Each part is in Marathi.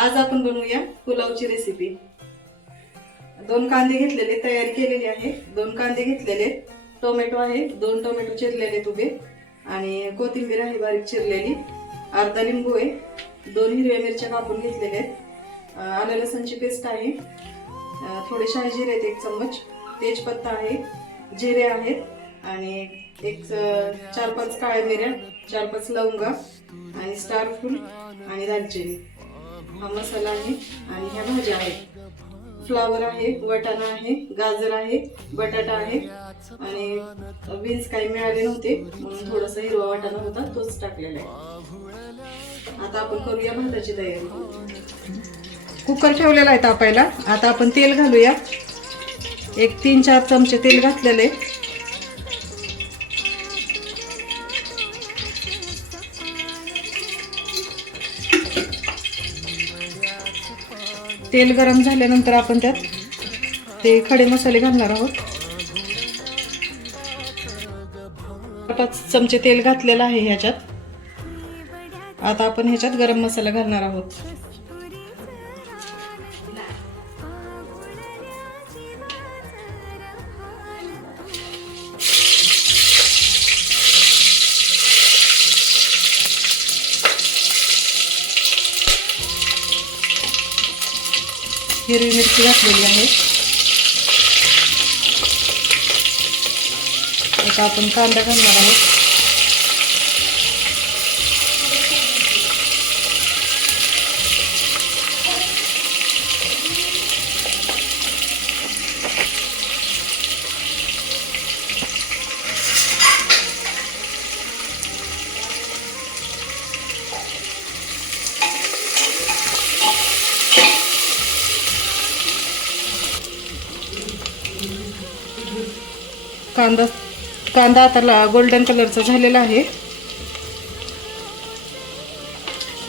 आज आपण बनवूया पुलावची रेसिपी। 2 कांदे घेतलेले, तयारी केलेली आहे। 2 कांदे घेतलेले, टोमॅटो आहे, 2 टोमॅटो चिरलेले उभे आणि कोथिंबीर आहे बारीक चिरलेली, अर्धा लिंबू आहे, 2 हिरव्या मिरच्या कापून घेतलेल्या आहेत, आलं लसूणची पेस्ट आहे, थोडे शाही जिरे आहेत 1 चम्मच, तेजपत्ता आहे, जिरे आहेत आणि 4-5 काळ्या मिऱ्या, 4-5 लवंगा आणि स्टार फूल आणि दालचिनी। हा मसाला आहे आणि ह्या भाज्या आहेत। फ्लावर आहे, वाटाणा आहे, गाजर आहे, बटाटा आहे आणि बीन्स काही मिळाले नव्हते म्हणून थोडासा हिरवा वाटाणा होता तोच टाकलेला आहे। आता आपण करूया भाताची तयारी। कुकर ठेवलेला आहे तापायला। आता आपण तेल घालूया। 3-4 चमचे तेल घातलेले। तेल गरम झाल्यानंतर आपण त्यात ते खडे मसाले घालणार आहोत। 5 चमचे तेल घातलेलं आहे ह्याच्यात। आता आपण ह्याच्यात गरम मसाला घालणार आहोत। हिरवी मिरची घातलेली आहे। आता आपण कांदा घालणार आहोत। कांदा आता गोल्डन कलरचा झालेला आहे।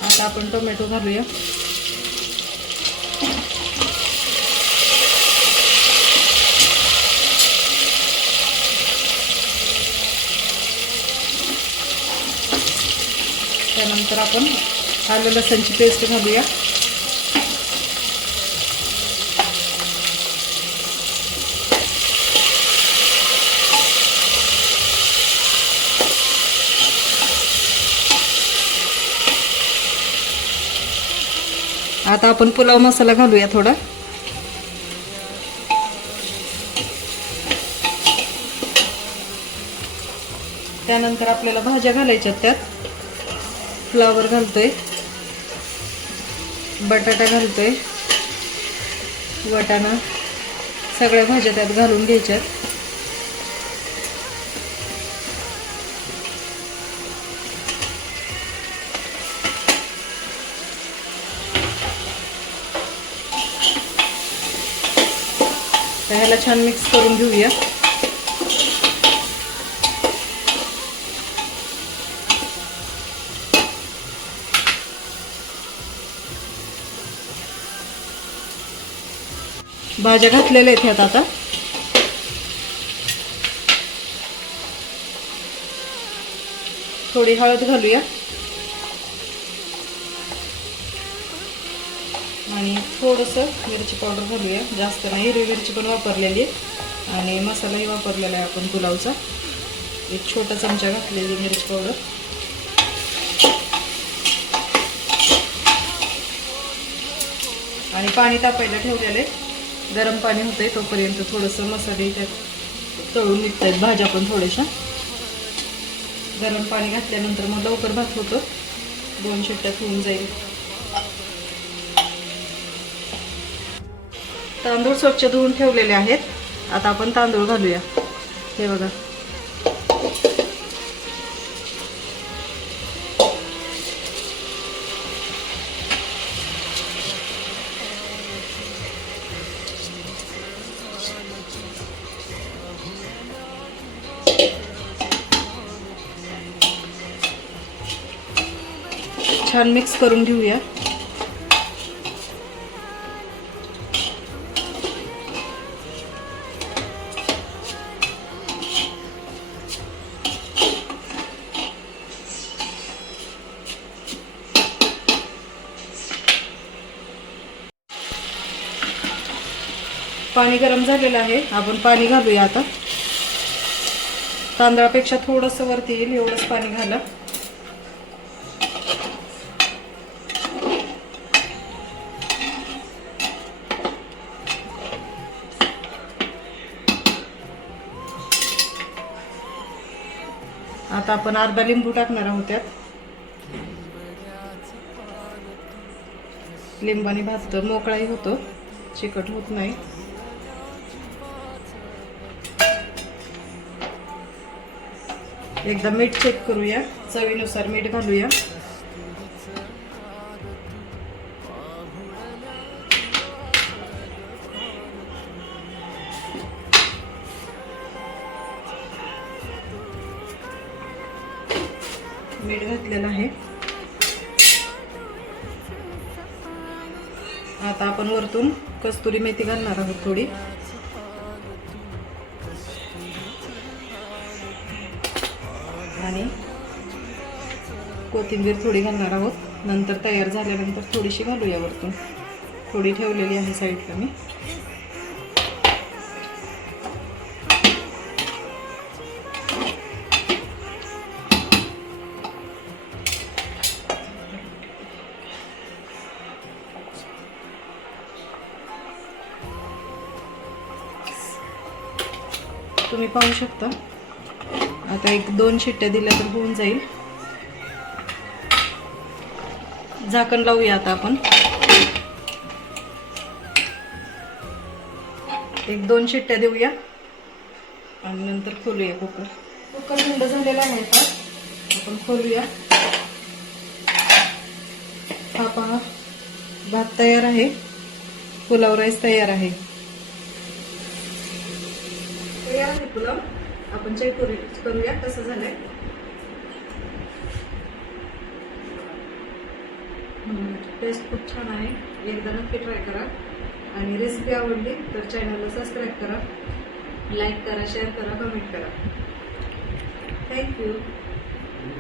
आता आपण टोमॅटो घालूया। त्यानंतर आपण आलं लसूणची पेस्ट घालूया। आता आपण पुलाव मसाला घालूया थोडा। त्यानंतर आपल्याला भाज्या घालायच्या त्यात। फ्लावर घालतोय, बटाटा घालतोय, वाटाणा, सगळ्या भाज्या त्यात घालून घ्यायच्यात। ह्याला छान मिक्स करून घेऊया। भाज्या घातलेल्या आहेत ह्यात। आता थोडी हळद घालूया आणि थोडंसं मिरची पावडर घालूया, जास्त नाही। हिरवी मिरची पण वापरलेली आहे आणि मसालाही वापरलेला आहे आपण पुलावचा। 1 छोटा चमचा घातलेली मिरची पावडर। आणि पाणी तापायला ठेवलेले, गरम पाणी होतंय तोपर्यंत थोडंसं मसाले त्यात तळून निघत आहेत, भाज्या पण थोड्याशा। गरम पाणी घातल्यानंतर मग लवकर भात होतो, 2 शिट्ट्यात होऊन जाईल। तांदूळ स्वच्छ धुवून ठेवलेले आहेत। आता आपण तांदूळ घालूया। हे बघा, छान मिक्स करून घेऊया। पाणी गरम झालेलं आहे. आपण पाणी घालूया आता. तांदळापेक्षा थोडंसं वरती येईल एवढंच पाणी घाला. आता आपण अर्धा लिंबू टाकणार आहोत त्यात. लिंबाने भात मोकळाही होतो, चिकट होत नाही. एकदा मीठ चेक करूया, चवीनुसार मीठ घालूया. मीठ घातलेलं आहे. आता आपण वरतून कस्तुरी मेथी घालणार आहोत थोडी. आणि कोथिंबीर थोडी घालणार आहोत. नंतर तयार झाल्यानंतर थोडीशी घालूया वरतून. थोडी ठेवलेली आहे साईडला मी. तुम्ही पाहू शकता. आता 1-2 शिट्ट्या दिल्या तर होऊन जाईल. झाकण लावूया आता आपण. 1-2 शिट्ट्या देऊया आणि नंतर खोलूया कुकर. कुकर थंड झालेला आहे आता. आपण खोलूया. हा पहा, भात तयार आहे. पुलाव राईस तयार आहे. तयार आहे पुलाव. आपण चेक करूया कसं झालंय. टेस्ट खूप छान आहे. एकदा नक्की ट्राय करा. आणि रेसिपी आवडली तर चॅनलला सबस्क्राईब करा, लाईक करा, शेअर करा, कमेंट करा. थँक्यू.